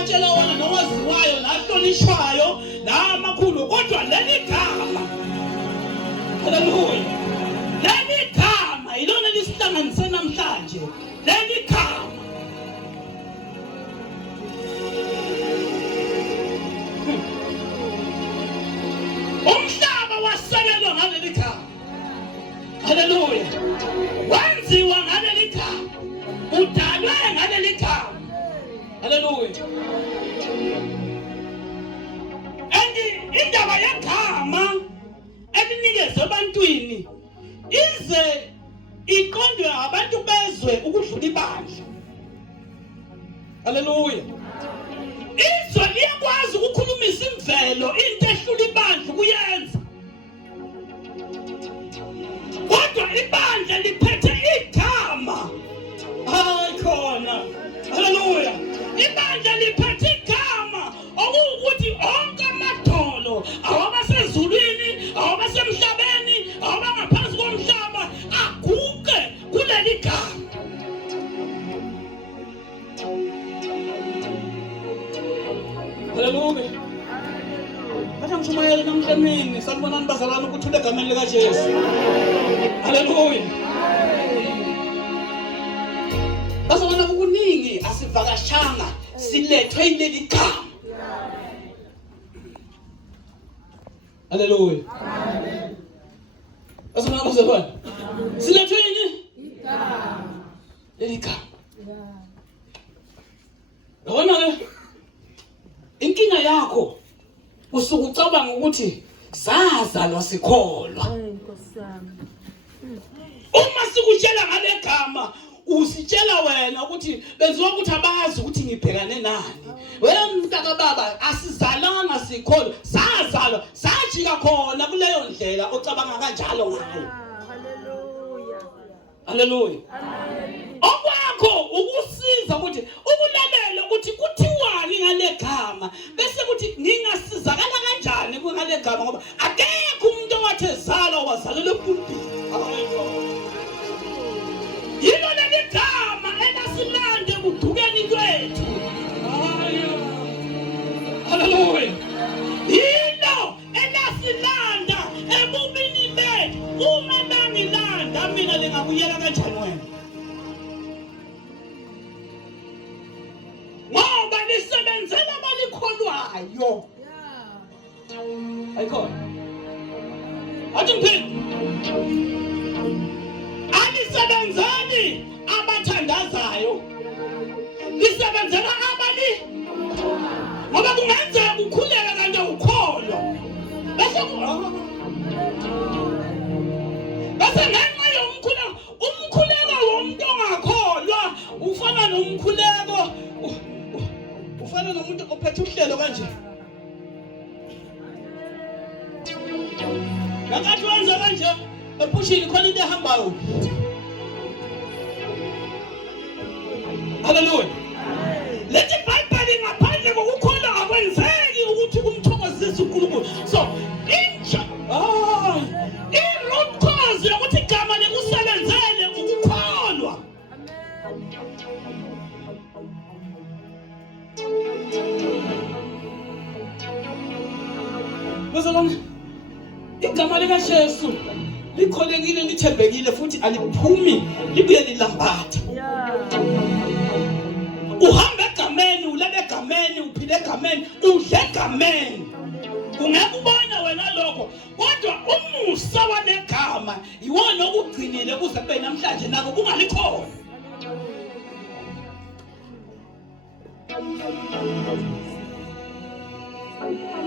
abatshela wona nowaziwayo nahlonishwayo namakhulu kodwa leli gama. Haleluya. Leli gama ilona lisihlanganise namhlanje. Leli gama. Umhlaba wasekelwa ngaleli gama. Haleluya. Wenziwa ngaleli gama. Udalwe ngaleli gama. Haleluya. Indaba yegama elinikeze ebantwini ize iqondwe abantu bezwe ukudlula ibandla. Haleluya. Izwe liyakwazi ukukhulumisa imvelo into ehlula ibandla kuyenza. Kodwa ibandla liphethe igama. Hayi khona. Haleluya. Ibandla liphethe igama okuwukuthi onke amadolo awabasezulwini, awabasemhlabeni, awabangaphansi komhlaba aguqe kuleli gama. Haleluya. Bathi ngishumayela namhlanini sanibonani bazalwane ukuthi ulegameni lika Jesu. Haleluya. Bazalwane okuningi asivakashanga silethwe yileli gama. Haleluya. Amen. Bazalwane bazalwane. Silethwe yini? Igama. Leli gama. Yabona ke inkinga yakho usuke ucabanga ukuthi sazalwa sikholwa. Uma sikutshela ngale gama usitshela wena ukuthi benziwa ukuthi abazi ukuthi ngibhekane nani. Wena mntaka baba asizalanga sikholwa, sazalwa sajika khona kuleyo ndlela ocabanga kanjalo ngayo. Haleluya. Haleluya. Okwakho ukusiza ukuthi ukulalela ukuthi kuthiwani ngale gama bese kuthi ningasizakala kanjani ngale gama ngoba akekho umuntu owathi ezalwa wazalelwe empulpini. Yilo leli gama elasilande kudukeni kwethu. Haleluya. Yilo elasilanda ebubini bethu. Uma bangilanda mina lingabuyela kanjani wena? Ngoba lisebenzela abalikholwayo. Ayikho. Athi mphindi. Alisebenzeli abathandazayo. Lisebenzela abali. Ngoba kungenzeka ukukhuleka kanti ukholwa. Bese ngenxa yomkhuleko, umkhuleko womuntu ongakholwa ufana nomkhuleko ufana nomuntu ophethe uhlelo kanje. Nakathi wenza kanje epushini khona into ehambayo. Haleluya. Lethi iBhayibheli ngaphandle kokukholwa akwenzeki ukuthi kumthokozise uNkulunkulu. So i-root cause yokuthi igama likusebenzele ukukholwa. Bazalwane, igama lika Jesu likholekile lithembekile futhi aliphumi libuye lilambatha. Uhamba egameni, ulale egameni, uphile egameni, udle egameni. Ungeke ubone wena lokho kodwa umusa walegama iwona okugcinile kuze kube namhlanje nako kungalikhona.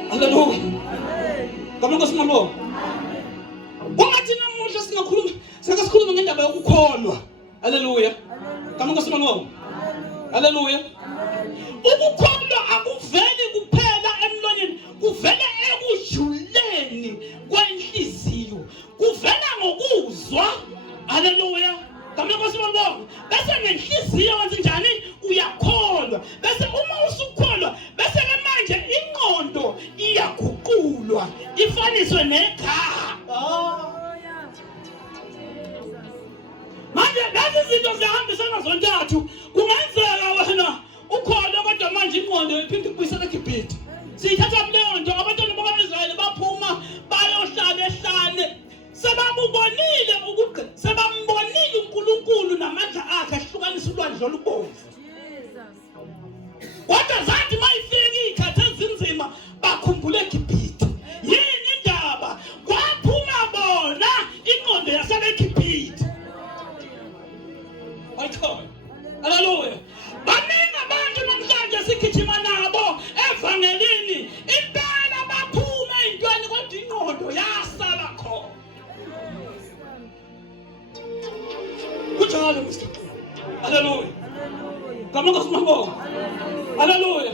Haleluya. Kama ngosimulo. Ungathi namuhla singakhuluma, sikhuluma ngendaba yokukholwa. Haleluya. Kama ngosimulo. Haleluya. Ukukholwa akuveli kuphela emlonyeni, kuvela ekujuleni kwenhliziyo, kuvela ngokuzwa. Haleluya. Kama ngosimulo. Bese ngenhliziyo wenza njani? Uyakholwa. Bese uma usukholwa, bese ke manje ingqondo iyaguqulwa, ifaniswe negama. Manje lezi zinto zihambisana zontathu. Kungenzeka wena ukholwa kodwa manje iphinde ikubuyisela eGibhithe. Siyithatha kuleyo nto abantwana bakwaIsrayeli baphuma bayohlala ehlane. Sebambonile uNkulunkulu namandla akhe ahlukanisa ulwandle olubomvu. Kodwa zathi mayifika iy'khathi ezinzima bakhumbule eGibhithe. Yini indaba? Kwaphuma bona ingqondo yaseGibhithe. Ayikho. Haleluya. Baningi abantu namhlanje sigijima nabo evangelini. Impela baphuma ey'ntweni kodwa ingqondo yasala khona. Kunjalo Mr. Haleluya. Kamanga simabonga. Haleluya.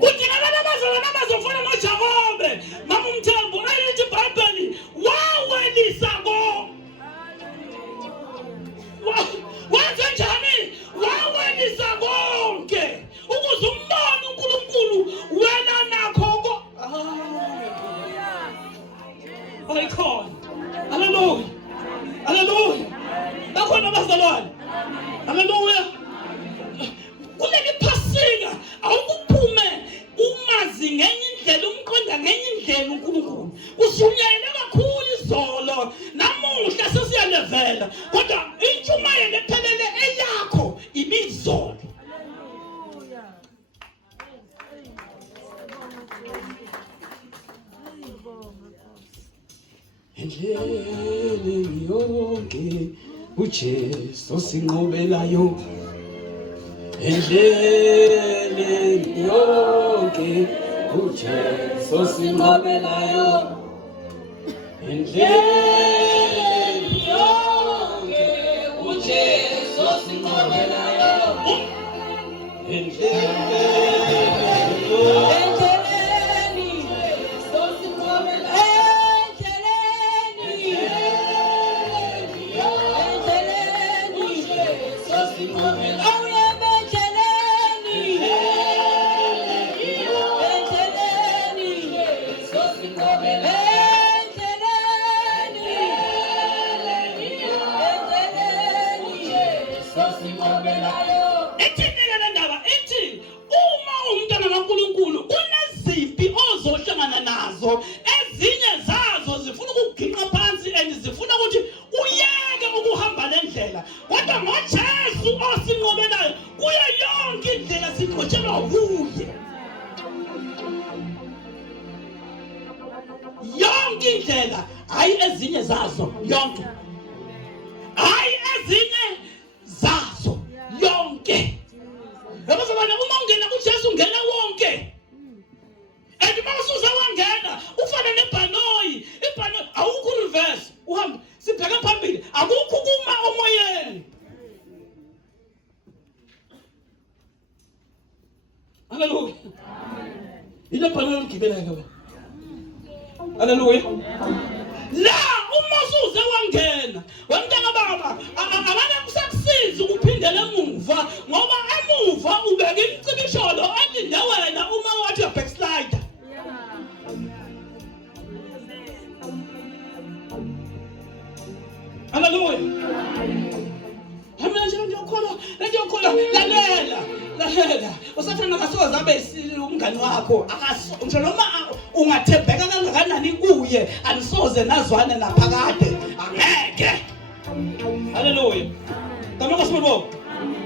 Kudingakala abazalwane abazofana noJakobe. Mama uMthembu ayilithi iBhayibheli wawelisa wenze njani? Wawelisa konke ukuze umbone uNkulunkulu wena nakho ayikhona. Haleluya. Haleluya. Bakhona abazalwane. Haleluya. Kuleli phasika awukuphume umazi ngenye indlela umqonda ngenye indlela uNkulunkulu. Usunyayele kakhulu izolo namuhla sesiyalevela kodwa intshumayelo ephelele eyakho ibizolo. Endleleni yonke uJesu sinqobelayo. Endleleni yonke uJesu sinqobelayo. Endleleni yonke uJesu sinqobelayo. Ezinye zazo zifuna ukuginqa phansi and zifuna ukuthi uyeke ukuhamba lendlela. Kodwa ngoJesu osinqobelayo kuyo yonke indlela siqotshelwa kuye. Yonke indlela, hayi ezinye zazo, yonke. Hayi ezinye zazo, yonke. Yabazalwane uma ungena kuJesu ungena wonke. And masuza wangena ufana nebhanoyi. Ibhanoyi awukho reverse. Uhamba sibheka phambili. Akukho kuma omoyeni. Haleluya. Ile bhanoyi ungibeleka we. Haleluya. La umasuza wangena. Wemntanga baba akana kusakusiza ukuphindela emuva ngoba emuva ubeka imcibisholo alinde wena uma wathi backslide. Haleluya. Hamela nje ngiyokholwa lalela. Usathana kasoza abe umngani wakho ngisho noma ungathembeka kangakanani kuye anisoze nazwana naphakade angeke. Haleluya. Kamanga simbo.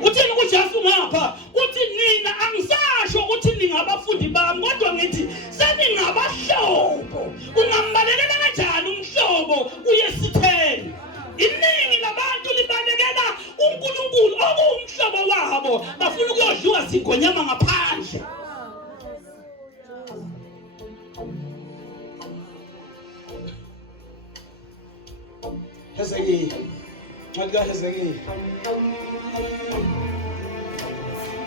Uthini kuJesu ngapha? Uthi nina angisasho ukuthi ningabafundi bami kodwa ngithi seningabahlobo. Ungambalekela kanjani umhlobo uyesitheni? Iningi labantu libalekela uNkulunkulu okuwumhlobo wabo bafuna ukuyodliwa zingonyama ngaphandle.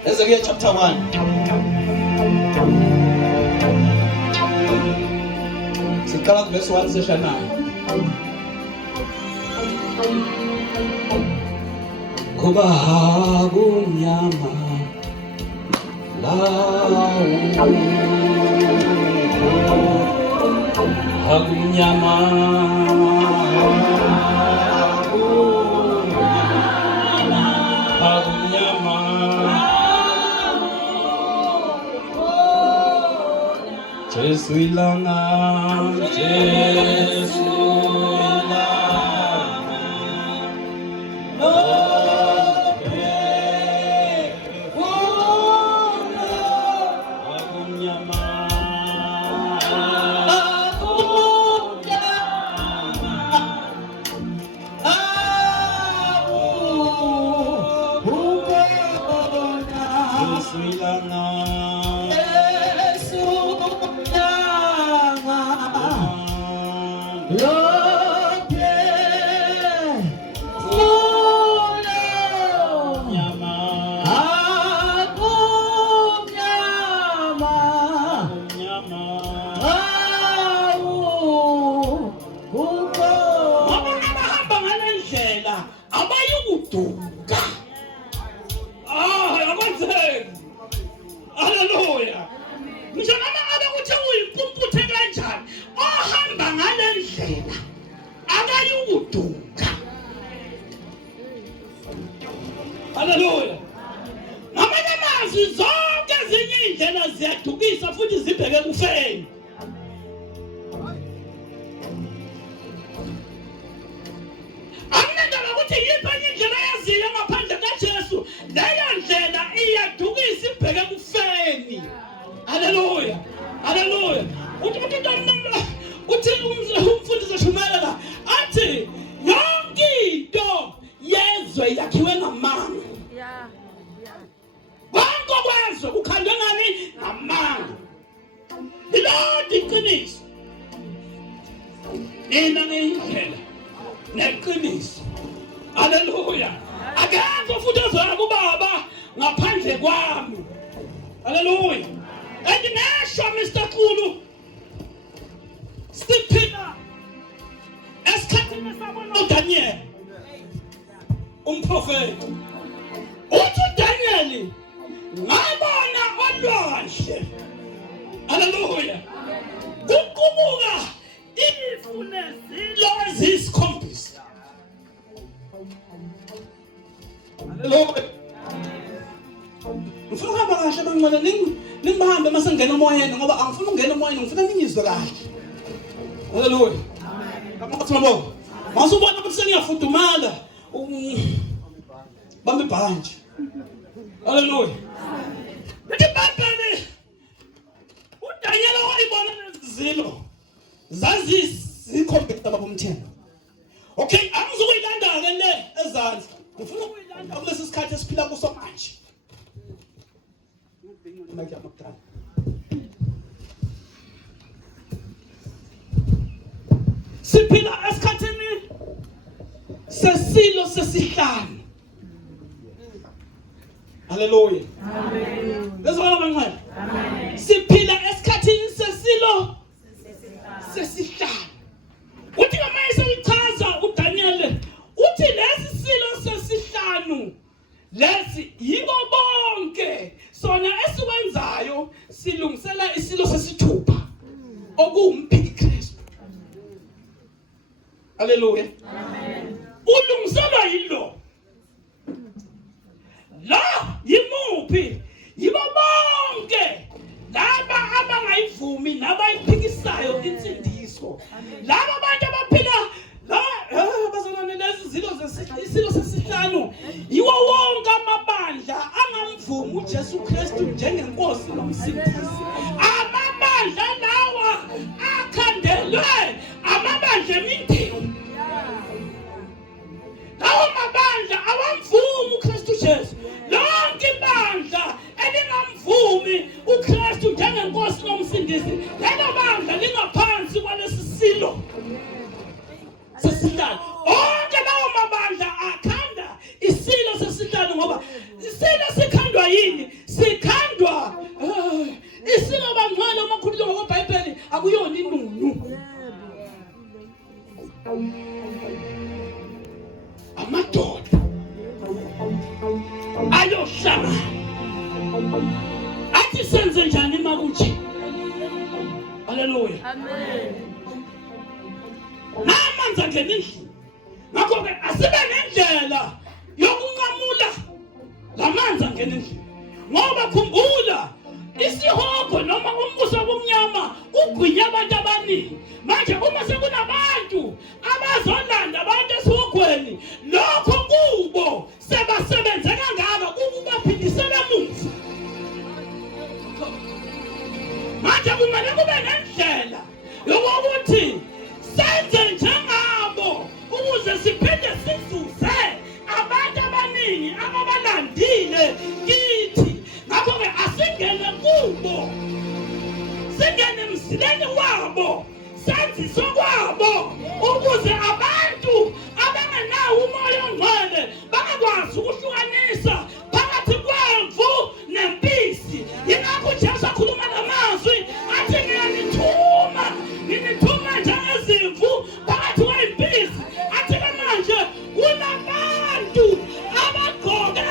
Hezekiah chapter 1. Siqala verse 1 session 9. Kuba hakunyama hakunyama Jesu ilanga, Jesu ilanga, Hallelujah. Ngamanye amazwi zonke ezinye indlela ziyadukisa futhi zibheke kufeni. Angendaba ukuthi yiphi enye indlela yaziyo ngaphandle kaJesu, leyo ndlela iyadukisa ibheke kufeni. Hallelujah. Hallelujah. Uthi umfundisi Shumela athi yonke into yezwe yakhiwe ngamanga. Konke kwezwe kukhandwe ngani? Ngamanga. Ilona iqiniso. Nina ngiyindlela neqiniso. Hallelujah. Akekho futhi ozoya kuBaba ngaphandle kwami. Hallelujah. Ngisho Mr. Kulu siphila esikhathini sabona uDaniel umprofeti. Uthi uDaniel ngabona olwandle. Hallelujah. Kuqubuka ifu nezilo eziyisikhombisa. Hallelujah. Ngifuna ukuhamba kahle bangcwele ningihambe mase ngena emoyeni ngoba angifuni ungena emoyeni, ngifuna ningizwe kahle. Hallelujah. Ngamathi mabo. Masubona ukuthi sengiyafudumala bambe ibhanje. Hallelujah. Lithi Bhayibheli uDaniel wayibona lezizilo zazizikhombisa babomthembu. Okay, angizokuyilanda ke le ezansi. Ngifuna ukuyilanda kulesi sikhathi esiphila kuso manje. Siphila esikhathini sesilo sesihlanu. Hallelujah. Amen. Lezona bangcwele. Amen. Siphila esikhathini sesilo sesihlanu. Uthi ngamanye selichaza uDaniel uthi lesi silo sesihlanu lesi yibo bonke sona esiwenzayo silungisela isilo sesithupha okuwumphiki Kristu. Hallelujah. Amen. Ulungiselwa yilo. La yimuphi yibo bonke laba abangayivumi nabayiphikisayo insindiso. Laba abantu abaphila bazalwane lezi isilo sesihlanu yiwo wonke amabandla angamvumi uJesu Kristu njengenkosi nomsindisi. Amabandla lawa akhandelwe amabandla emindeni. Lawo mabandla awamvumi uKristu Jesu. Lonke ibandla elingamvumi uKristu njengenkosi nomsindisi, lelo bandla lingaphansi kwalesi silo sesihlanu. Onke lawo mabandla akhanda isilo sesihlanu ngoba isilo sikhandwa yini? Sikhandwa isilo bangcwele amakhulu ngoBhayibheli akuyona inunu. Amadoda ayohlangana athi senze njani makuthi. Hallelujah. Amen. Namanzi angena endlini. Ngakho-ke asibe nendlela yokunqamula lamanzi angena endlini. Ngoba khumbula isihogo noma umbuso wobumnyama ukugwinya abantu abaningi. Manje uma sekunabantu abazolanda abantu esihogweni, lokho kubo sebasebenza kangaka ukubaphindisela emuva. Manje kumele kube nendlela yokuthi senze njengabo ukuze siphinde sizuze abantu abaningi ababalandile kithi. Ngakho-ke asingene kubo, singene emzileni wabo, senziswe kwabo, ukuze abantu abangenawo umoya ongcwele bangakwazi ukuhlukanisa phakathi kwemvu nempisi. Yingakho uJesu akhuluma lamazwi athi nginithuma njengezimvu phakathi kwempisi. Athi-ke manje kunabantu abagqoke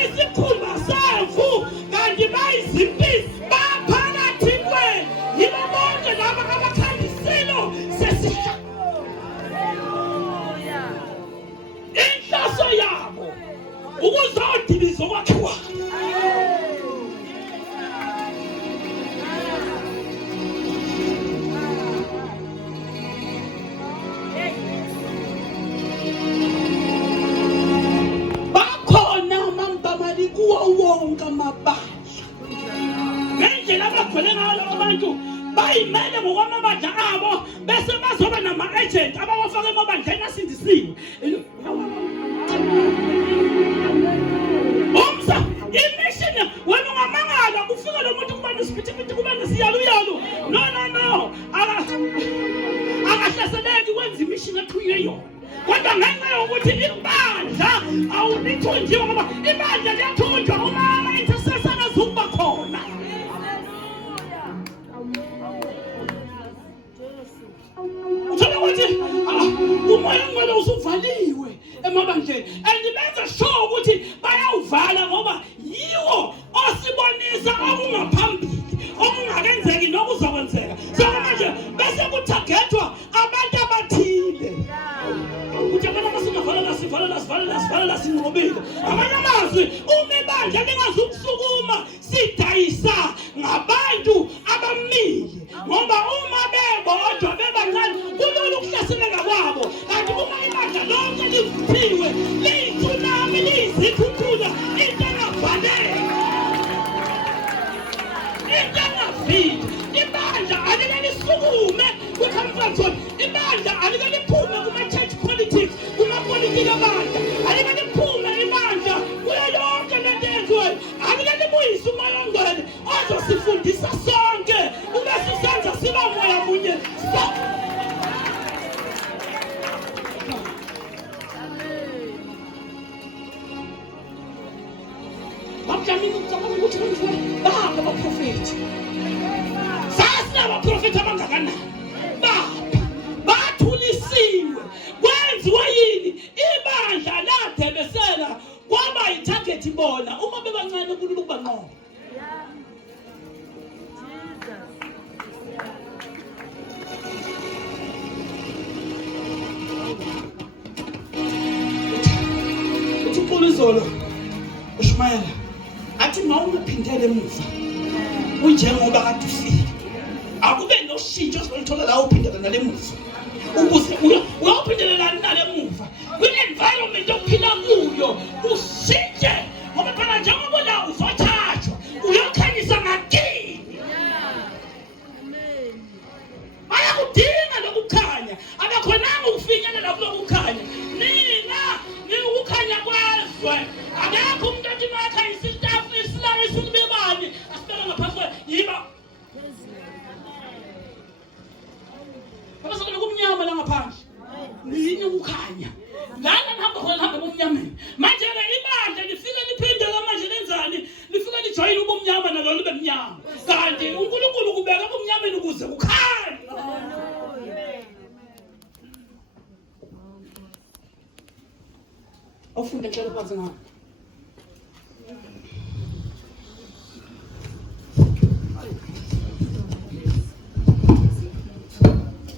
isikhumba semvu kanti bayizimpisi baphakathi kwenu. Yibo bonke laba abakhandisilo sesisha. Inhloso yabo ukuzodiliza okwakhiwayo. Bakhona amambamali kuwo wonke amabandla. Ngendlela abagcwele ngayo abantu bayimele ngokwamabandla abo, bese bazoba nama-agent abawafaka emabandleni asindisiwe. Umza imishini wena ungamangala kufika lo muntu kuba nesiphithi kuba nesiyaluyalu. No. Akahlaseleki kwenza imishini athunywe yona. Kodwa ngenxa yokuthi ibandla awulithunjiwe ngoba ibandla liyathunjwa uma ama-intercessor angazukuba khona. Uthola ukuthi umoya ongcwele usuvaliwe emabandleni, and benza sure ukuthi bayawuvala ngoba yiwo osibonisa okungaphambili, okungakenzeki nokuzokwenzeka. So manje bese kuthagethwa abantu abathile. Uthi abantu sivala sinqobile. Amanye amazwi uma ibandla lingazukusukuma sidayisa ngabantu abamile, ngoba uma bebodwa bebancane kulula ukuhlaseleka kwabo. Kanti uma ibandla lonke livuthiwe liyitsunami liyizikhukhula into engavaleki, into engavili. Ibandla alike lisukume ku-conference hall. Ibandla alike liphume kuma-church politics, kumapolitiki abandla. Alike liphume ibandla kuyo yonke lento eyenziwayo. Alike libuyise umoya ongcwele ozosifundisa sonke ube sisenza siba moya munye. Bamjamini ucabanga ukuthi kwenziwe banga abaprofethi. Abaprofethi abangakanani bathulisiwe. Kwenziwa yini? Ibandla ladebesela kwaba yitarget bona. Uma bebancane kulula ukubanqoba. Uthi uPolizolo uShumayela athi mawungaphindele emuva unjengoba kade ufika, akube noshintsho osilithola la uphindela nale muva, ukuze uyawuphindelela nale muva kwi-environment ophila kuyo ushintshe. Ngoba phela njengoba la uzothathwa uyokhanyisa ngakini, bayakudinga lokukhanya. Abakhonanga ukufinyelela kulokukhanya. Nina ukukhanya kwezwe. Akekho umuntu athi makhanyisa isitafu isilayo isilibekani asibeka ngaphansi kwe yiba abasakele kumnyama la ngaphandle. Nini ukukhanya lana nihamba khona hamba bomnyameni. Manje ke ibandla lifika liphinde manje lenzani, lifika lijoyina ubumnyama nalo libe mnyama. Kanti uNkulunkulu kubeka bomnyameni ukuze kukhanye. Awufunda njalo phansi ngapha.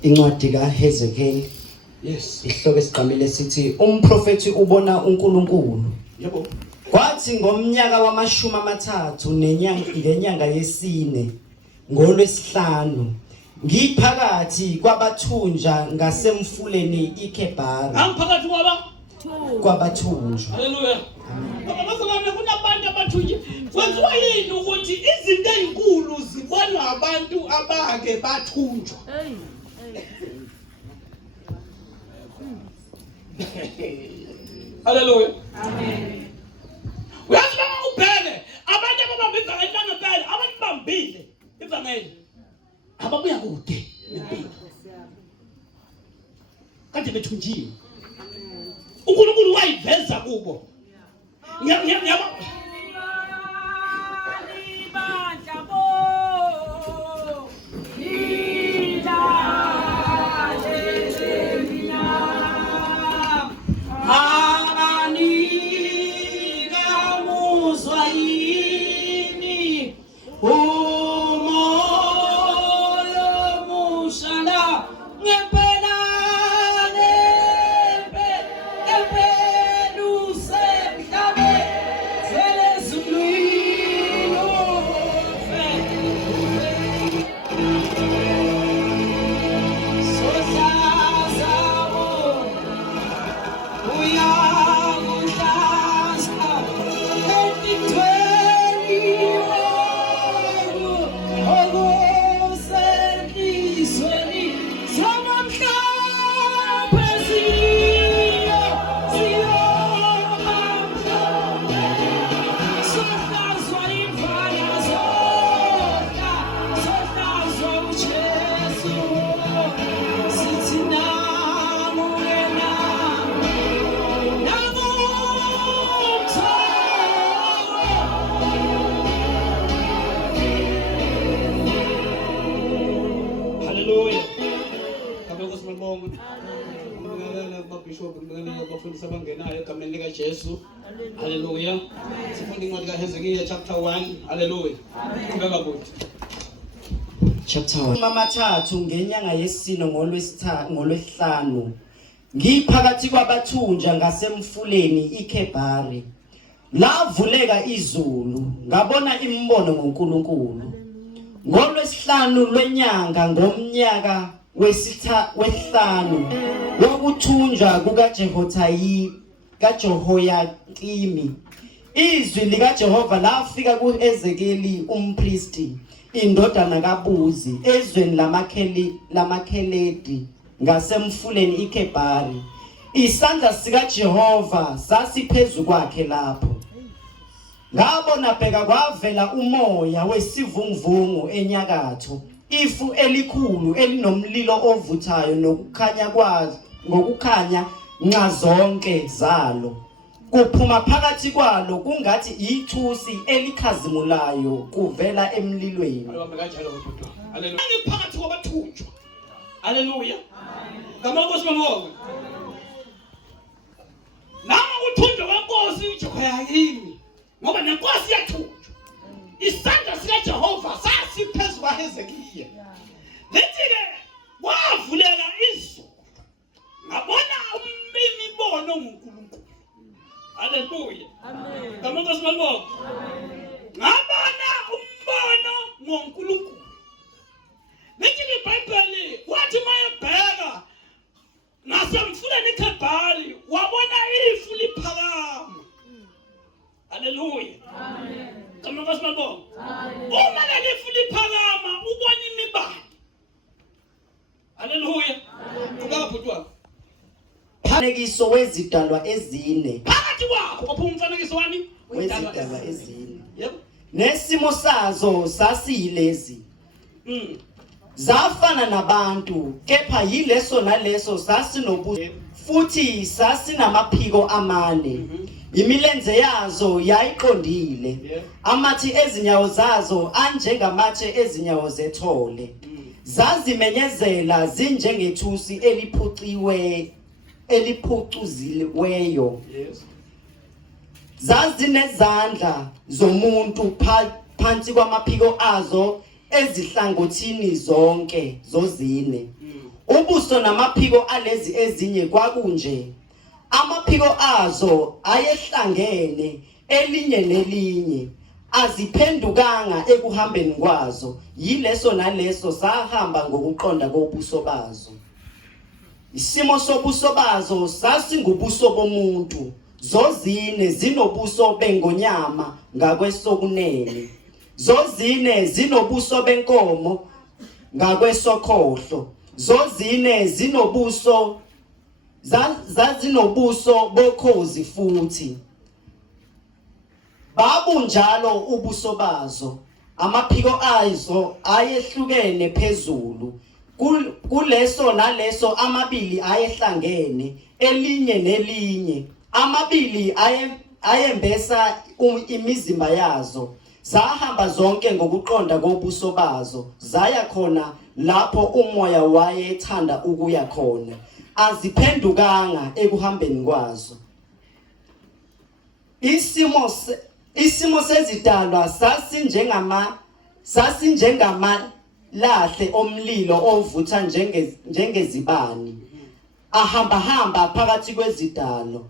Incwadi kaHezekiel, Yes. ihloko esiqamile sithi umprofethi ubona uNkulunkulu. Yebo. Kwathi ngomnyaka wamashumi amathathu ngenyanga yesine ngolwesihlanu Ngiphakathi kwabathunja ngasemfuleni iKebari. Angiphakathi Kwabathunja. Haleluya. Abazalwane kunabantu abathunje. Kwenziwa yini ukuthi izinto ezinkulu zibonwa abantu abake bathunjwa? Haleluya. Amen. Uyazi baba ubheke abantu ababambe ivangeli langempela, abantu bambile ivangeli. Ababuya kude nempilo. Kade bethunjiwe. uNkulunkulu wayiveza kubo. Ngiyaba Jesu. Hallelujah. Sifundi incwadi kaHezekiya chapter 1. Hallelujah. Qhubeka kuthi. Chapter 1. Mamathathu ngenyanga yesino ngolwesihlanu. Ngiphakathi kwabathunja ngasemfuleni iKebari. Lavuleka izulu, ngabona imbono ngoNkulunkulu. Ngolwesihlanu lwenyanga ngomnyaka wesihlanu wokuthunjwa kaJehoyakimi. Izwi likaJehova lafika kuHezekeli umpristi, indodana kaBuzi, ezweni lamakheledi ngasemfuleni iKebari. Isandla sikaJehova sasiphezu kwakhe lapho. Ngabona phela kwavela umoya wesivunguvungu enyakatho, ifu elikhulu elinomlilo ovuthayo ngokukhanya nxa zonke zalo. Kuphuma phakathi kwalo kungathi ithusi elikhazimulayo kuvela emlilweni. Haleluya. Phakathi kwabathunjwa. Haleluya. Ngama Nkosi bamonke. Nama kuthunjwa kwenkosi uJehoyakimi. Ngoba nenkosi yathunjwa. Isandla sikaJehova sasiphezu kwaHezekiya. Lethi-ke wavulela izulu. Ngabona imibono ngoNkulunkulu. Haleluya. Amen. Ngama Nkosi bamonke. Ngabona umbono ngoNkulunkulu. Lethi iBhayibheli wathi mayebheka ngasemfuleni iKebari wabona ifu liphakama. Haleluya. Amen. Ngama Nkosi bamonke. Uma lelifu liphakama ubona imibani. Haleluya. Qhubeka bhuti wakho. Umfanekiso wezidalwa ezine. Phakathi kwakho kwaphuma umfanekiso wani? Wezidalwa ezine. Yebo. Nesimo sazo sasiyilezi. Zafana nabantu, kepha yileso naleso sasinobuso futhi sasinamaphiko amane. Imilenze yazo yayiqondile. Amathi ezinyawo zazo anjengamatshe ezinyawo zethole. Zazimenyezela zinjengethusi eliphucuziweyo. Zazinezandla zomuntu phansi kwamaphiko azo ezihlangothini zonke zozine. Ubuso namaphiko alezi ezinye kwakunje. Amaphiko azo ayehlangene elinye nelinye. aziphendukanga ekuhambeni kwazo, yileso naleso sahamba ngokuqonda kobuso bazo. Isimo sobuso bazo sasingubuso bomuntu, zozine zinobuso bengonyama ngakwesokunene, zozine zinobuso benkomo ngakwesokhohlo, zozine zinobuso zazinobuso bokhozi futhi. Babunjalo ubuso bazo, amaphiko azo ayehlukene phezulu, kuleso naleso amabili ayehlangene, elinye nelinye, amabili ayembesa imizimba yazo, zahamba zonke ngokuqonda kobuso bazo, zaya khona lapho umoya wayethanda ukuya khona, aziphendukanga ekuhambeni kwazo. Isimo sezidalwa sasinjengama lahle omlilo ovutha njengezibani, ahamba phakathi kwezidalo.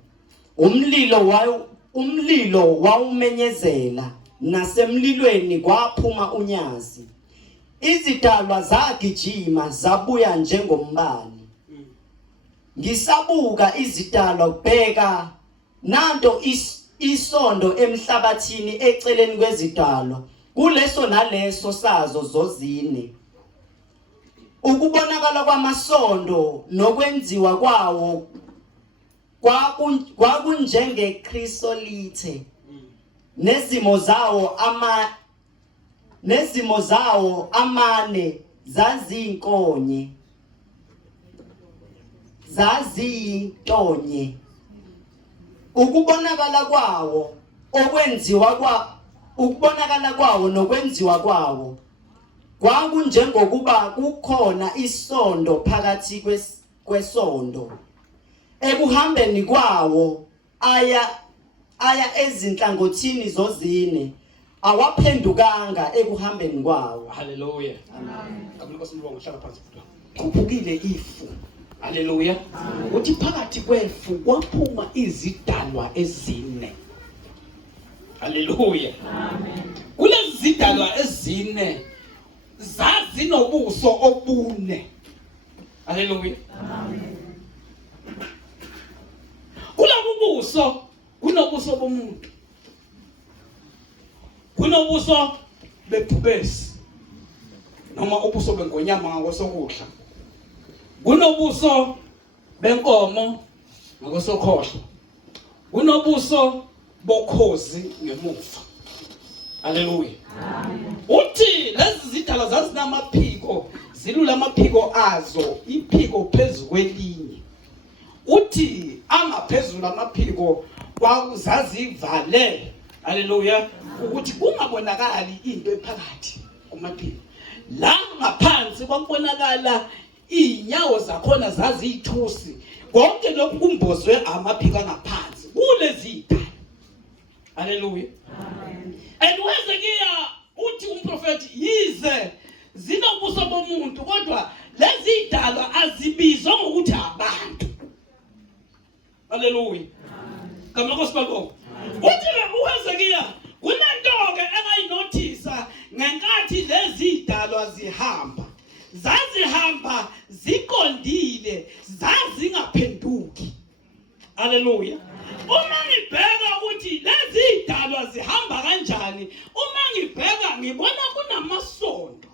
Umlilo wawumenyezela, nasemlilweni kwaphuma unyazi. Izidalwa zagijima zabuya njengombani. Ngisabuka izidalwa kubheka, nanto isondo emhlabathini eceleni kwezidalwa, kuleso naleso sazo zozine. Ukubonakala kwamasondo nokwenziwa kwawo kwakunjengekrisolithe, nezimo zawo amane zaziyintonye. Ukubonakala kwawo nokwenziwa kwawo kwakunjengokuba kukhona isondo phakathi kwesondo. Ekuhambeni kwawo aya ezinhlangothini zozine, awaphendukanga ekuhambeni kwawo. Haleluya. Amen. Kabuloko simlongo hlala phansi futhi. Kuphukile ifu. Haleluya. Uthi phakathi kwefu kwaphuma izidalwa ezine. Haleluya. Amen. Kulezi zidalwa ezine zazinobuso obune. Haleluya. Amen. Kulabubuso kunobuso bomuntu, kunobuso bephubesi noma ubuso bengonyama ngakwesokudla, kunobuso benkomo ngakwesokhohlo, kunobuso bokhozi ngemuva. Haleluya. Amen. Uthi lezi zidalwa zazinamaphiko, zilula amaphiko azo, iphiko phezu kwelinye. Uthi angaphezulu amaphiko kwakuzazivale. Haleluya. Ukuthi kungabonakali into ephakathi kumaphiko. La ngaphansi kwakubonakala inyawo zakhona zaziyithusi. Konke lokhu kumbozwe amaphiko ngaphansi kulezi idalwa. Haleluya. Amen. Hezekiya uthi umprofeti yize zinobuso bomuntu, kodwa lezi idalwa azibizwa ngokuthi abantu. Haleluya. Kamako sibako. Uthi uHezekiya kunanto-ke engayinothisa ngenkathi lezi idalwa zihamba. Zazihamba ziqondile, zazingaphenduki. Haleluya. Uma ngibheka ukuthi lezi idalwa zihamba kanjani, uma ngibheka ngibona kunamasondo.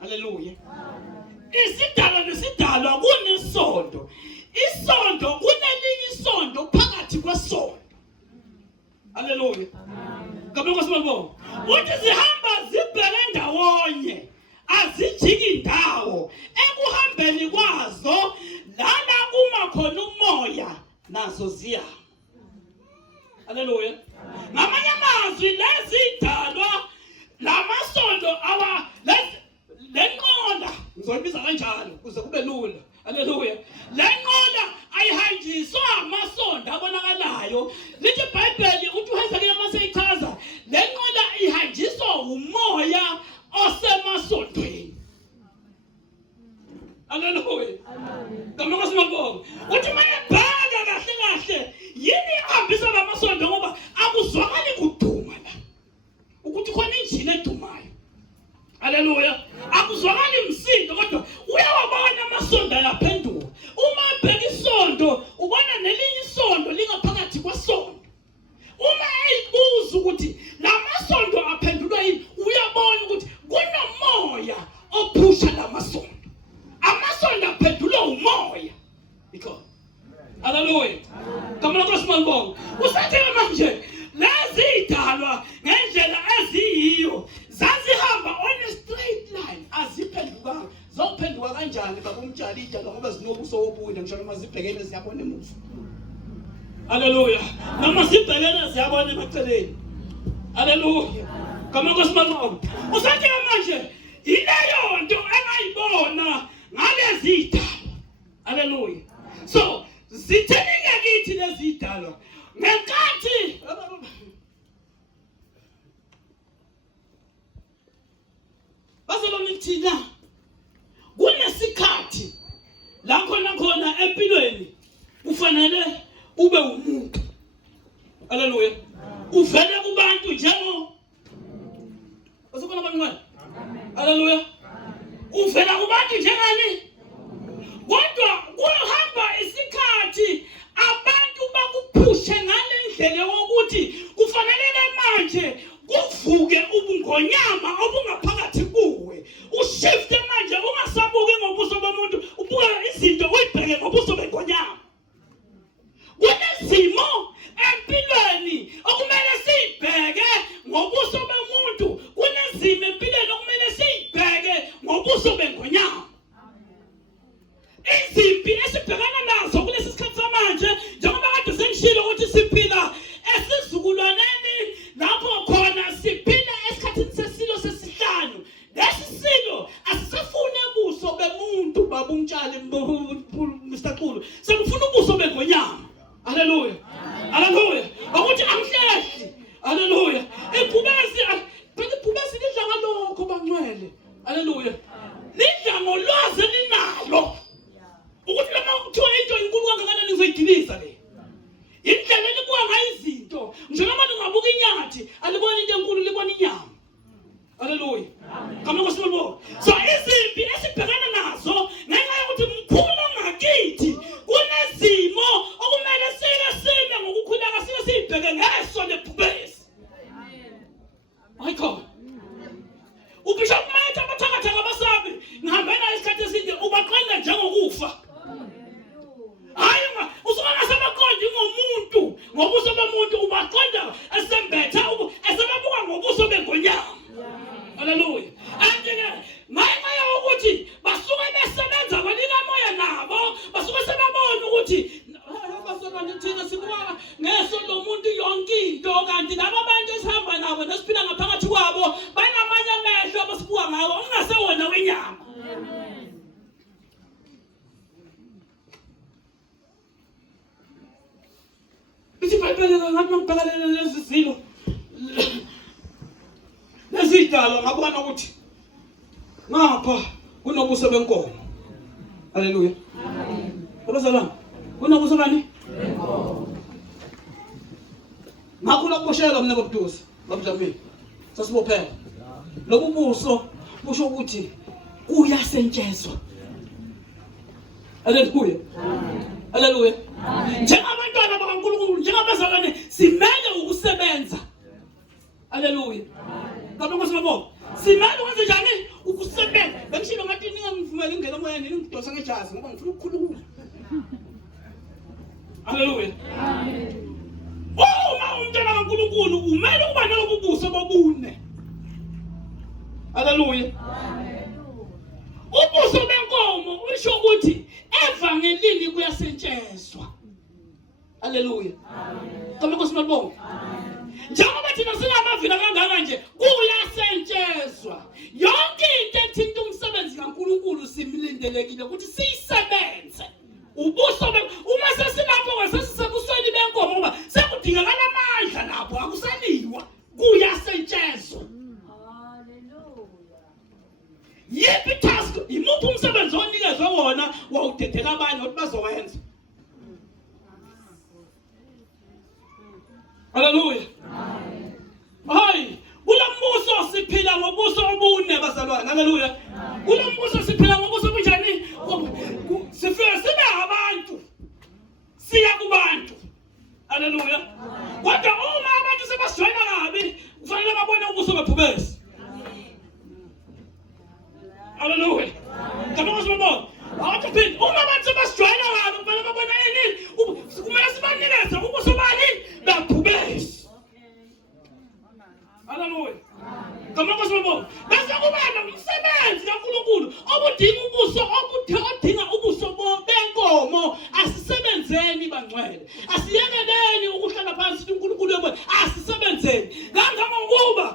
Haleluya. Isidalwa nesidalwa kunesondo. Isondo kunelinye isondo phakathi kwesondo. Haleluya. Ngabona kwasibabo. Uthi zihamba zibheke ndawonye, azijiki indawo. Ekuhambeni kwazo lana kuma khona umoya nazo ziyahamba. Haleluya. Ngamanye amazwi lezi idalwa lamasondo lenqola ngizoyibiza kanjalo kuze kube lula. Haleluya. Lenqola ayihanjiswa amasondo abonakalayo. Lithi iBhayibheli uthi uHezekiya maseyichaza lenqola ihanjiswa umoya osemasondweni. Haleluya. Kamaka simabonga. Uthi mayebheka kahle kahle yini ihambisa lamasondo ngoba akuzwakali kuduma la. akuzwakali umsindo kodwa uyawabona amasondo ayaphenduka. Uma ubheka isondo ubona nelinye isondo lingaphakathi kwasondo. Uma eyibuza ukuthi lamasondo aphendulwa yini, uyabona ukuthi kunomoya ophusha lamasondo. Amasondo aphendulwa umoya. Ikho. Hallelujah. Kamela kosimangibonga. Usathi manje lezi idalwa ngendlela eziyiyo zazihamba on a straight line, aziphendukanga. Zophenduka kanjani baba umtshali idalwa ngoba zinobuso obunye ngisho noma zibhekene ziyabona emuva. Hallelujah. Noma sibhekene ziyabona emaceleni. Hallelujah. Kamela kosimangibonga. Usathi manje ileyo nto engayibona ngalezi idalwa. Hallelujah. So zithenike kithi lezi idalwa ngenkathi bazalwane thina kunesikhathi la khona empilweni kufanele ube umuntu. Haleluya. Uvele kubantu njengo bazobona abangcwele. Haleluya. Uvela kubantu njengani? Kodwa kuhamba isikhathi abantu bakuphushe ngale ndlela yokuthi kufanele manje kuvuke ubungonyama obungaphakathi kuwe. Ushifte manje ungasabuki ngobuso bomuntu, ubuka izinto uyibheke ngobuso bengonyama. Kunezimo empilweni okumele siyibheke ngobuso bomuntu, kunezimo empilweni okumele siyibheke ngobuso bengonyama. Izimpi esibhekana nazo kulesi sikhathi samanje njengoba kade sengishilo ukuthi siphila esizukulwaneni lapho khona siphila esikhathini sesilo sesihlanu. Lesi silo asisafune ubuso bemuntu baba umtshali Mr. Xulu, sekufuna ubuso bengonyama. Haleluya. Haleluya. Ukuthi angihlehli. Haleluya. Iphubesi lidla ngalokho bangcwele. Haleluya. Lidla ngolwazi linalo. Ukuthi lama kuthiwa into inkulu kangakanani ngizoyidiliza le. Indlela elibuka ngayo izinto. Njengoba ungabuka inyathi, alibona into enkulu libona inyama. Haleluya. Kamela kosimangibonga. So izimpi esibhekana nazo ngenxa yokuthi mkhulu ngakithi kunezimo okumele sime ngokukhuleka sibheke ngeso lephubesi. My God. Ubishop Mike abathakatha ngabasabi ngihambena isikhathi eside ubaqanda njengokufa. Hayi usukana sabaqondi ngomuntu ngobuso bomuntu ubaqonda esembetha esebabuka ngobuso bengonyama. Haleluya. Andike manje ukuthi basuke besebenza kwanika moya nabo basuke sebabona ukuthi basona thina sibuka ngeso lomuntu yonke into kanti laba bantu esihamba nabo nesiphila ngaphakathi kwabo banamanye amehlo abasibuka ngawo ungasewona wenyama. Isibhayibheli ngathi ngibhekelele lezi zilo lezidalwa ngabona ukuthi ngapha kunobuso benkomo. Haleluya. Amen. Abazalwane kunobuso bani? Benkomo. Ngakhula kuboshela mina bobuduze babujamile. Sasibophela. Lobu buso busho ukuthi uyasentshezwa. Haleluya. Amen. Haleluya. Njengabantwana bakaNkulunkulu, njengabazalwane simele ukusebenza. Haleluya. Kamela kosimangibonga. Simele ukwenza njani? Ukusebenza. Bengishilo ngathi ningamvumeli ingena moyeni ningidosa ngejazi ngoba ngifuna ukukhuluma. Haleluya. Amen. Uma umntwana kaNkulunkulu umele ukuba nalobu buso bobune. Haleluya. Amen. Ubuso benkomo usho ukuthi evangelini kuyasentshezwa. Haleluya. Amen. Kamela kosimangibonga. Njengoba thina singamavila kangaka nje kuyasentshezwa. Yonke into ethinta umsebenzi kaNkulunkulu similindelekile ukuthi siyisebenze. Ubuso uma sesilapho sesisebusweni benkomo ngoba sekudingakala amandla lapho akusaliwa kuyasentshezwa. Haleluya. Yipi task imuphi umsebenzi onikezwe wona wawudedela abanye ukuthi bazowenza. Haleluya. Hayi, kulambuso siphila ngobuso obune bazalwane. bazalwane. Haleluya. Kulo mbuso siphila ngobuso bunjani? Sifike sibe abantu. Siya kubantu. Haleluya. Kodwa uma abantu sebasijoyina kabi, kufanele babone ubuso bephubesi. Haleluya. Ngicabanga ukuthi awuthi phela uma abantu sebasijoyina kabi, kufanele babone yini? Kumele sibanikeze ubuso bani? Bephubesi. Haleluya. Ngicabanga ukuthi bese kuba nomsebenzi kaNkulunkulu obudinga ubuso odinga ubuso benkomo. Asisebenzeni bangcwele. Asiyekeleni ukuhlala phansi uNkulunkulu yobona. Asisebenzeni. Kangangokuba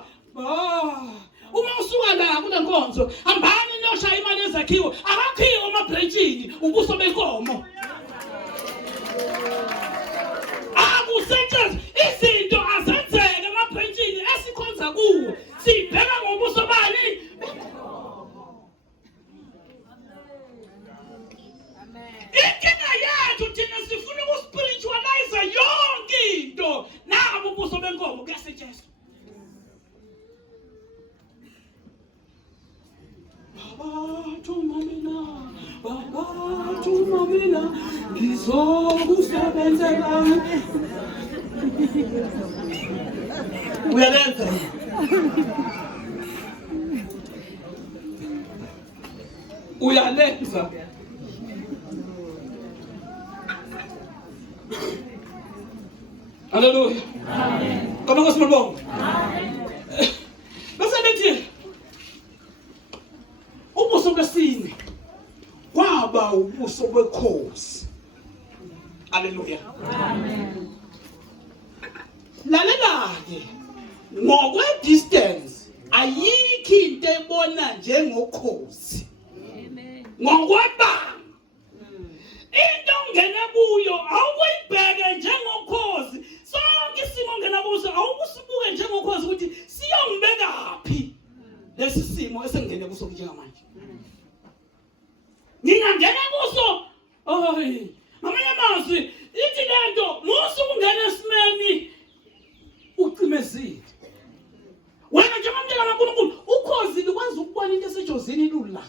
uma usuka la kule nkonzo, hambani niyoshaya imali ezakhiwo. Akakhiwe amabhrentshini ubuso benkomo. Akusetshenzwe izinto azenzeke amabhrentshini esikhonza kuwo. Sibheka ngobuso bani? Inkinga yethu thina sifuna ukuspiritualize yonke into. Nabo ubuso benkomo kuyasetshenzwa. Baba thuma mina ngizokusebenzela. Uyalenza. Uyalenza. Haleluya. Amen. Kama ngosimolongo. Amen. Bese bethi ubuso besine kwaba ubuso bekhosi. Haleluya. Amen. Lalela-ke ngokwe distance ayikho into ebona njengokhosi. Amen. Ngokwebanga into ongena kuyo awukuyibheke njengokhosi. Sonke isimo ongena kuso awukusibuke njengokhosi ukuthi siyongibekaphi lesi simo esengene kuso njengamanje. Ngingangena kuso ngamanye amazwi ithi lento musu ungena esimeni ucimezile. Wena njengomuntu kaNkulunkulu ukhozi likwazi ukubona into esejozini lula.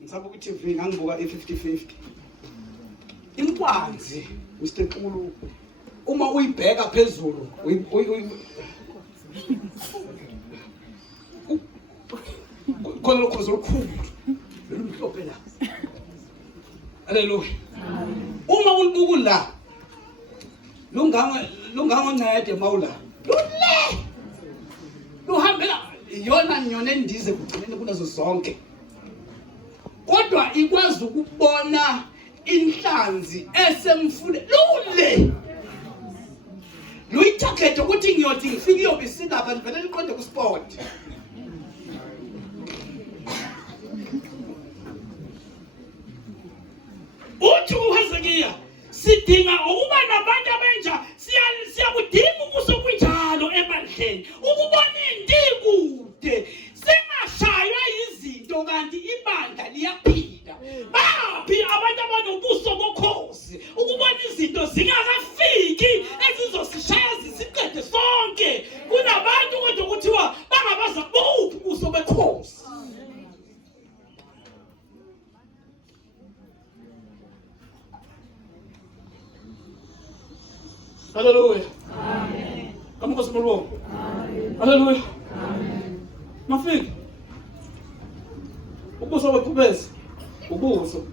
Ngisaba ukuthi TV ngangibuka i50-50. Inkwanzi usiqulu uma uyibheka phezulu khona lokhozi olukhulu lomhlophe la. Haleluya. Uma ulibuka la lungangoncede mawula lule luhambela iyona nyone endize kugcineni kunazo zonke. Kodwa ikwazi ukubona inhlanzi esemfule lule. Luyithagethe ukuthi ngiyothi ngifike yobisina lapha ngivele liqonde ku sport. Uthi uHezekiya sidinga ukuba nabantu abenja siyakudinga ubuso bunjalo ebandleni ukubona indikude singashaywa izinto kanti ibandla liyaphila. Baphi abantu abanobuso bokhosi ukubona izinto zingakafiki ezizosishaya zisiqede sonke. Kunabantu kodwa kuthiwa bangabaza buphi ubuso bekhosi. Haleluya. Amen. Kama ngosimolongo. Amen. Haleluya. Amen. Mafiki. Ubuso bephubesi. Ubuso.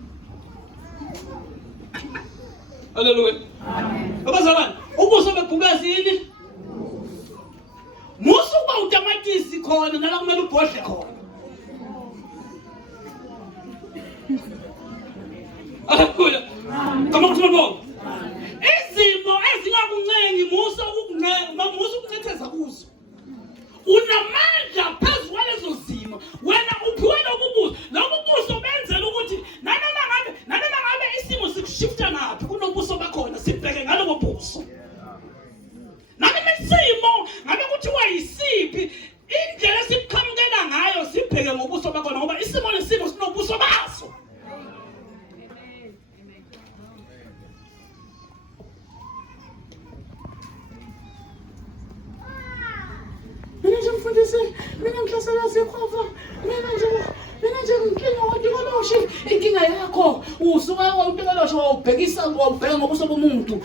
Haleluya. Amen. Abazalwane, ubuso bephubesi yini? Musu kuba utamatisi khona nala kumele ubhodle khona. Haleluya. Kama ngosimolongo. Izimo ezingakuncengi muso ukuncetheza kuzo. Unamandla phezu kwalezo zimo. Wena uphiwe lobubuso. Lobubuso benzela ukuthi nanoma ngabe isimo sikushifta ngaphi kunobuso bakhona sibheke ngalobo buso. Nanoma isimo ngabe kuthiwa yisiphi indlela sibukhamukela ngayo sibheke ngobuso bakhona ngoba isimo nesimo sinobuso baso. mfundisi, mina ngihlasela zikhova, mina nje inkinga watikoloshi. Inkinga yakho usuka utikoloshi wawubheka ngobuso bomuntu.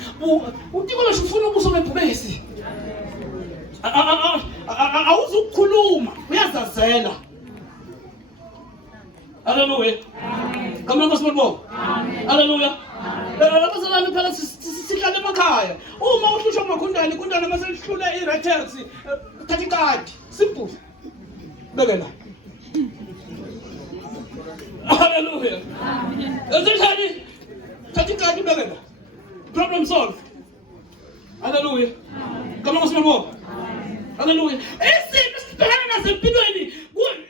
Utikoloshi ufuna ubuso bebhubesi. Awuzukukhuluma, uyazazela. Hallelujah. Kama ngosibongo. Hallelujah. Abazalwane phela sihlala emakhaya. Uma uhlushwa ngakundani, kundana mase lihlula iretex, thatha ikadi. Simple. Beke la. Hallelujah. Ezithani? Thatha ikadi beke la. Problem solved. Hallelujah. Kama ngosibongo. Hallelujah. Izimo sibhekana nazo empilweni,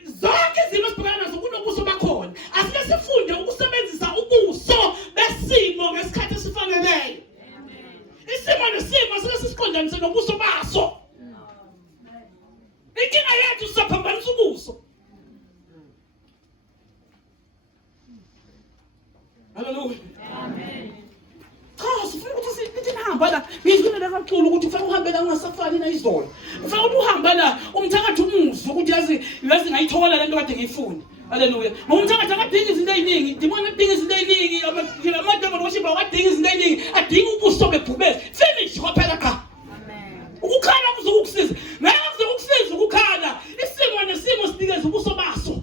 zonke izimo sibhekana nazo kunobuso bakhona. Asike sifunde ukusebenzisa ubuso besimo ngesikhathi esifaneleyo. Isimo nesimo asike sisiqondanise nobuso baso. Inkinga yethu sisaphambanisa ubuso. Hallelujah. Amen. Cha, sifuna ukuthi sithi nihamba la, ngizwile kakhulu ukuthi ufuna uhambe la ungasafani na izolo. Ufuna ukuthi uhambe la umthakathi umuzwa ukuthi yazi ngayithola lento kade ngiyifuna. Hallelujah. Ngoba umthakathi akadingi izinto eziningi, demon adingi izinto eziningi, amademon worship akadingi izinto eziningi, adinga ubuso bebhubesi. Finish kwaphela cha. Amen. Ukukhala kuzokusiza. Ngeke kuzokusiza ukukhala. Isimo nesimo sinikeza ubuso baso.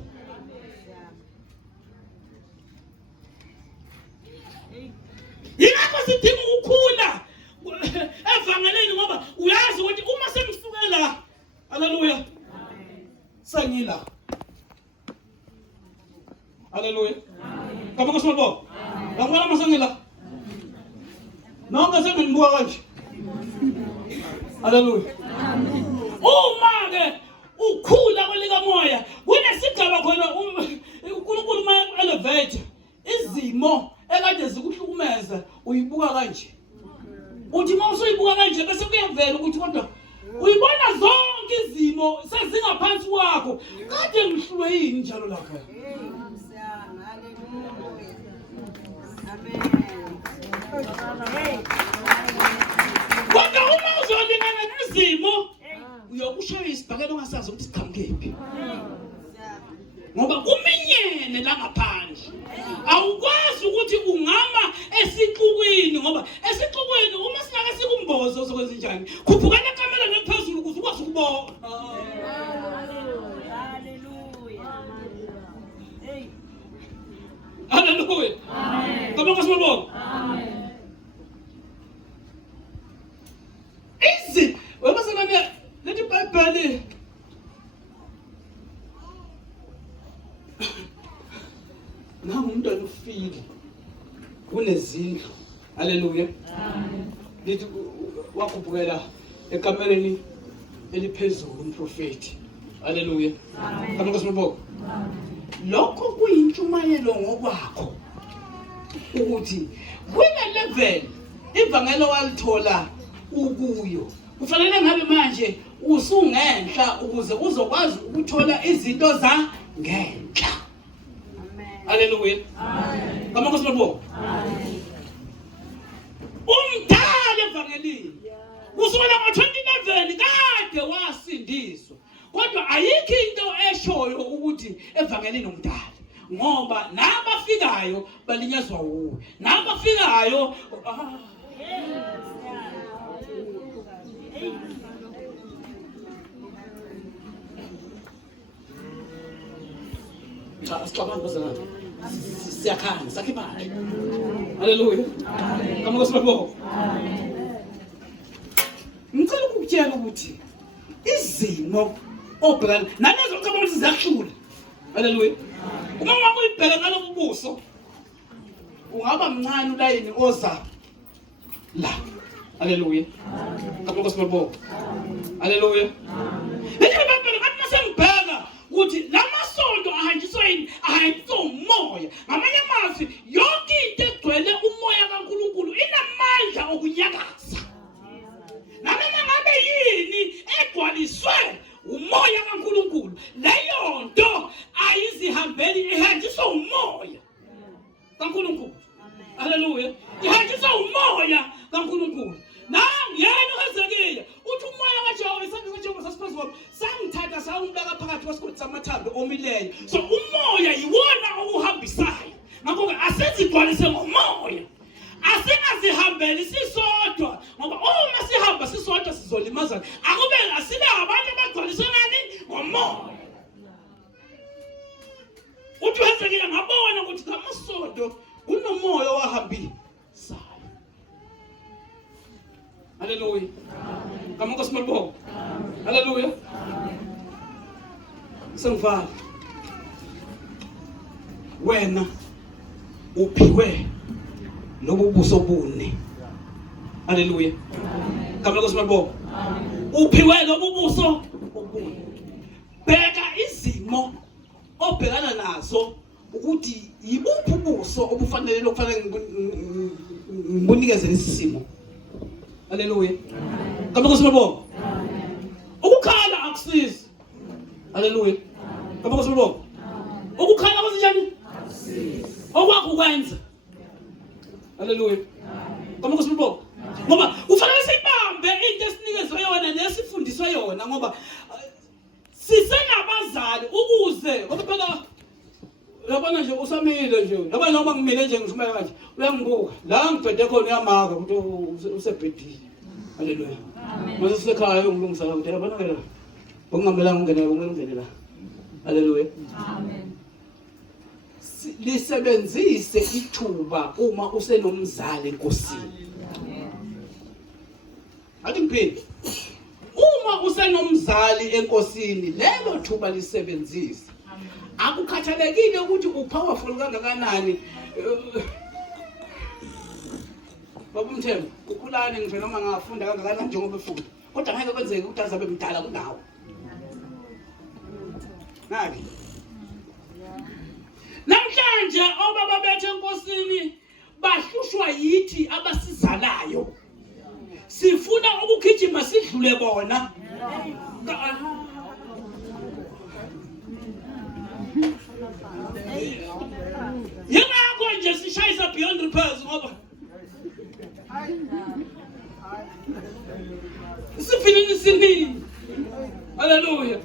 Yingakho sidinga ukukhula evangeleni ngoba uyazi ukuthi uma semsukela, hallelujah, sangila, hallelujah, kama kusimo ngibona masangila nonke sengibuka kanje, hallelujah. Uma ke ukhula kwelika moya kunesigaba khona uNkulunkulu uma elevate izimo ekade zikuhlukumeza uyibuka kanje. Uthi mawuso uyibuka kanje bese kuyavela ukuthi kodwa uyibona zonke izimo sezingaphansi kwakho. Kade ngihlulwe yini njalo lapha? Amen. Kodwa uma uzolingana nezimo uyokushaya isibhakela ongasazi ukuthi siqhamukephi. Ngoba kuminyene la ngaphandle. Awukwazi ukuthi ungama esixukwini ngoba esixukwini uma singaka sikumbozo sokwenza njani. Khuphukana kamela ngaphezulu ukuze ukwazi ukubona. Hallelujah. Hallelujah. Amen. Kama kusibonga. Amen. Easy. Wabasana lethi Bible nangu umntwana ufile kunezindlu. Hallelujah. Amen. Lithi wakhuphukela ekamereni eliphezulu umprofeti. Hallelujah. Amen. Kama kusibonga. Amen. Lokho kuyintshumayelo ngokwakho ukuthi kule level ivangelo walithola ukuyo kufanele ngabe manje usungenhla ukuze uzokwazi ukuthola izinto za ngenhla. Amen. Hallelujah. Amen. Kama kusibonga. Amen. Umdala evangelini kusukela ngo-2011 kade wasindiswa. Kodwa ayikho into eshoyo ukuthi evangelini umdala ngoba nabafikayo balinyazwa uwe. Nabafikayo Sicabanga bazalwane. Siyakhanya, sakhe imali. Hallelujah. Amen. Kama kusibonga. Amen. Ngicela ukutshela ukuthi izimo obhekana nalezo ngicabanga ukuthi ziyahlula. Hallelujah. Uma ngakuyibheka ngalobu buso ungaba mncane ulayini oza la. Hallelujah. Kama kusibonga. Hallelujah. Lethi bapela ngathi masengibheka ukuthi lamasonto ahanjiswa yini, ahanjiswa umoya. Ngamanye amazwi yonke into egcwele umoya kaNkulunkulu inamandla okunyakaza. Nami ngabe yini egcwaliswe umoya kaNkulunkulu, leyo nto ayizihambeli, ihanjiswa umoya kaNkulunkulu. Hallelujah. Ihanjiswa umoya kaNkulunkulu. Nangu yena uHezekiya uthi umoya kaJehova isandla kaJehova sasiphezulu sangithatha phakathi kwesigodi samathambo omileyo. So umoya yiwona okuhambisayo. Ngakho-ke asizigcwalise ngomoya. Asingazihambeli sisodwa ngoba uma sihamba sisodwa sizolimazana. Akube asibe abantu abagcwaliswe ngani ngomoya. Uthi wenzekile ngabona ukuthi ngamasondo kunomoya owahambile sayo. Haleluya. Kamuka simabonga. Haleluya. Sengivale. Wena uphiwe lobu buso bune. Haleluya. Kamuka simabonga. Uphiwe lobu buso obune. Bheka izimo obhekana nazo ukuthi yibuphi ubuso obufanele lokufanele ngibunikeze lesimo. Haleluya. Kamuka simabonga. Ukukhala akusizi. Haleluya. Kamuka simabonga. Ukukhala kwenzenjani? Akusizi. Okwakho kwenza. Haleluya. Kamuka simabonga. Ngoba kufanele sibambe into esinikezwe yona nesifundiswe yona ngoba sisenabazali ukuze ngoba phela yabona nje usamile nje yabona noma ngimile nje ngishumela kanje uyangibuka la ngibhede khona uyamaka ukuthi usebhedile. Haleluya. Amen. Mase sisekhaya ungilungisa la ukuthi yabona ke la ungamelanga ungene ungene la. Haleluya. Amen. Lisebenzise ithuba uma usenomzali enkosini. Athi ngiphinde. Uma usenomzali enkosini lelo thuba lisebenzise. Akukhathalekile ukuthi upowerful kangakanani. Baba Mthembu, ukhulane ngisho noma ngafunda kangakanani njengoba efunda. Kodwa ngeke kwenzeke ukuthi azabe mdala kunawe. Naki. Namhlanje obaba bethu enkosini bahlushwa yithi abasizalayo. Sifuna ukugijima sidlule bona. Yingakho nje sishayisa beyond repairs ngoba sifilini sinini. Haleluya.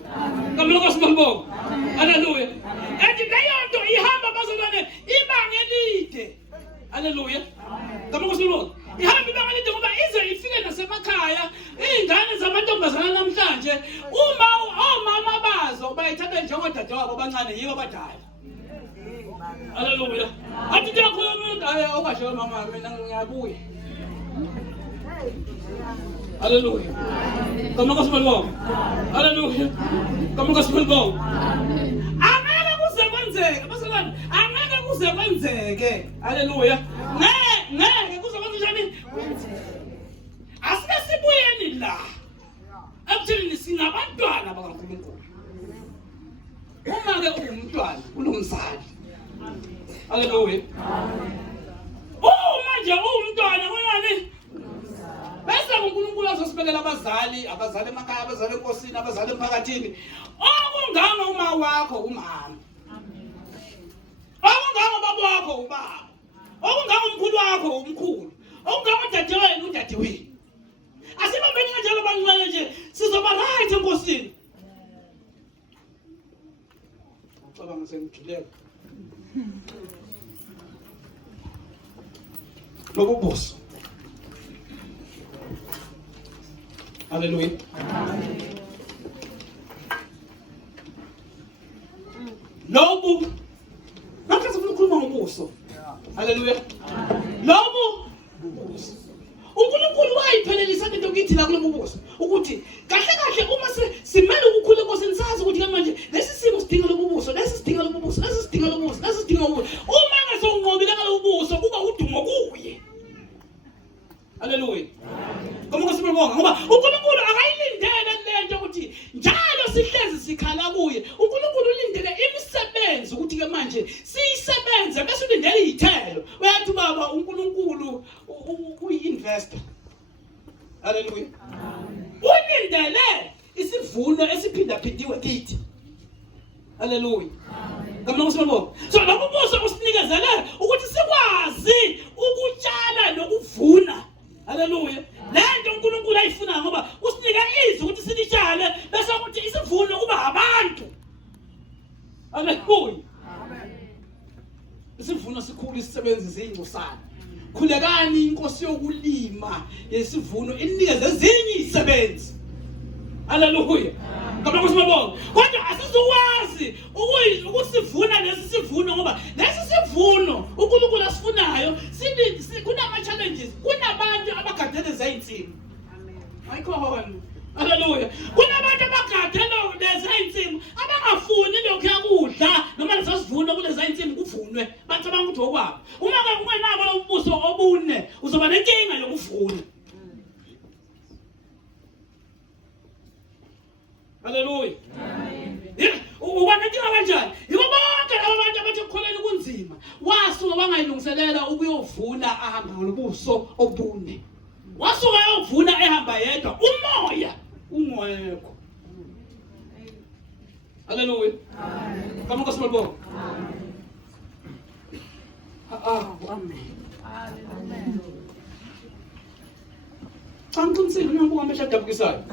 Kamloka simabonga. Haleluya. Ethi leyo nto ihamba bazalwane ibanga elide. Haleluya. Kamloka simabonga. Ihamba ibanga elide ngoba ize ifike nasemakhaya izingane zamantombazana namhlanje uma omama bazo bayithatha njengodade wabo abancane yibo abadala. Haleluya. Athi ngiyakhuluma hayi awukasho mama mina ngiyabuya. Haleluya. Kamloka simabonga. Haleluya. Kamloka simabonga. Angeke kuze kwenzeke bazalwane angeke kuze kwenzeke. Haleluya. Ngeke kuze kwenzeke. Asike sibuyeni la. Actually sinabantwana bakaNkulunkulu. Uma ke ungumntwana unomzali. Haleluya. Uma nje ungumntwana konani? Bese uNkulunkulu azosibekela abazali emakhaya, abazali enkosini, abazali emphakathini. Okunganga uma wakho umama. Okunganga baba wakho ubaba. Okunganga umkhulu wakho umkhulu. Okunganga udade wenu udade wenu. Asibambeni kanjalo banqwele nje sizoba right enkosini. Ucabanga sengijuleka. Lobubuso. Haleluya. Amen. Lobu. Nakho sifuna ukukhuluma ngobuso. Haleluya. Lobu buso. uNkulunkulu wayiphelelisa into kithi la kulo buso ukuthi kahle uma simele ukukhula enkosini sazi ukuthi ke manje lesi simo sidinga lobubuso, lesi sidinga lobubuso, lesi sidinga lobubuso, lesi sidinga lobubuso. Uma ngasonqobile ngalobubuso kuba udumo kuye. Haleluya. Kamuka simabonga ngoba uNkulunkulu akayilindele lento ukuthi njalo sihlezi sikhala kuye. uNkulunkulu ulindele imisebenzi ukuthi ke manje siyisebenze bese ulindele izithelo. Uyathi baba uNkulunkulu uyi-investor. Haleluya. Ulindele isivuno esiphindaphindiwe kithi. Haleluya. Kamuka simabonga. So lobubuso usinikezele ukuthi sikwazi ukutshala nokuvuna. Haleluya. Lento uNkulunkulu ayifuna ngoba usinike izwi ukuthi silitshale bese ukuthi isivuno kuba abantu. ingavulekani inkosi yokulima yesivuno inikeze ezinye izisebenzi. Haleluya. Ngapha kusibonga. Kodwa asizokwazi ukusivuna lesi sivuno ngoba lesi sivuno uNkulunkulu asifunayo kunama challenges, kunabantu abagadele zayinsimu. Amen. Ayikhona. Haleluya. Kunabantu abagadele lezi zayinsimu abangafuni lokho yakudla noma lesi sivuno kulezi zayinsimu kuvunwe. Bacabanga ukuthi okwabo. Uma ke ungenabo ubuso obune uzoba nenkinga yokuvuna. Haleluya. Amen. Ubanenkinga kanjani? Yiko bonke labo bantu abathi ukukholelwa kunzima. Wasuka bangayilungiselela ukuyovuna ahamba ngobuso obune. Wasuka ayovuna ehamba yedwa umoya ungwekho. Haleluya. Amen. Kama kusibonga. Amen. Amen. Angiqinisile nangu amehla adabukisayo.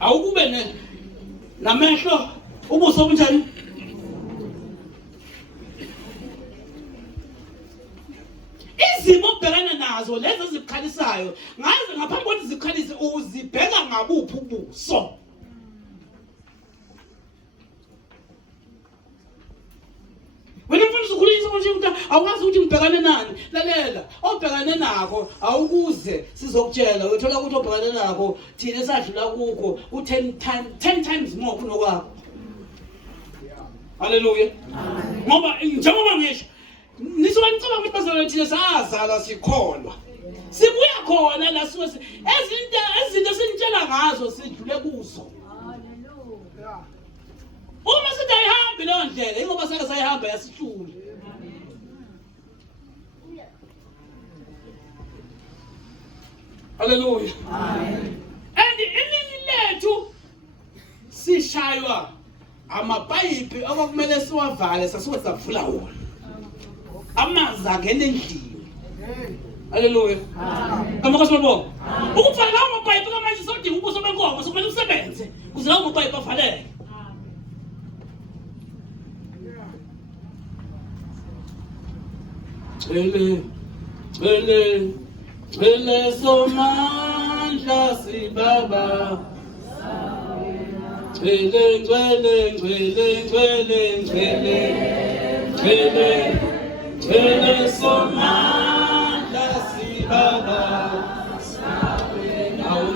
Awukube namehlo ubuso obunjani? Izimo obhekana nazo lezi ezikhalisayo, ngaze ngaphambi kokuthi zikhalise uzibheka ngabuphi ubuso. Wena mfundisi ukhulisa konje ukuthi awazi ukuthi ngibhekane nani. Lalela, obhekane nakho awukuze sizokutshela uthola ukuthi obhekane nakho thina esadlula kukho u10 times more kunokwakho. Haleluya. Ngoba njengoba ngisho nisuka nicabanga ukuthi bazalwane thina sazala sikholwa. Sibuya khona la suke ezinto sinitshela ngazo sidlule kuzo. Uma sithi ayihambi leyo ndlela ingoba sake sayihamba yasihlula. Haleluya. Amen. And iningi lethu sishaywa amapayipi okukumele siwavale sasuke savula wona. Amanzi angena endlini. Haleluya. Amen. Kama kusibonga. Ukuvala lawo amapayipi kamanje sodinga ubuso benkomo sokumele usebenze kuze lawo amapayipi avaleke. Ele somandla sibaba. Ele somandla sibaba. Au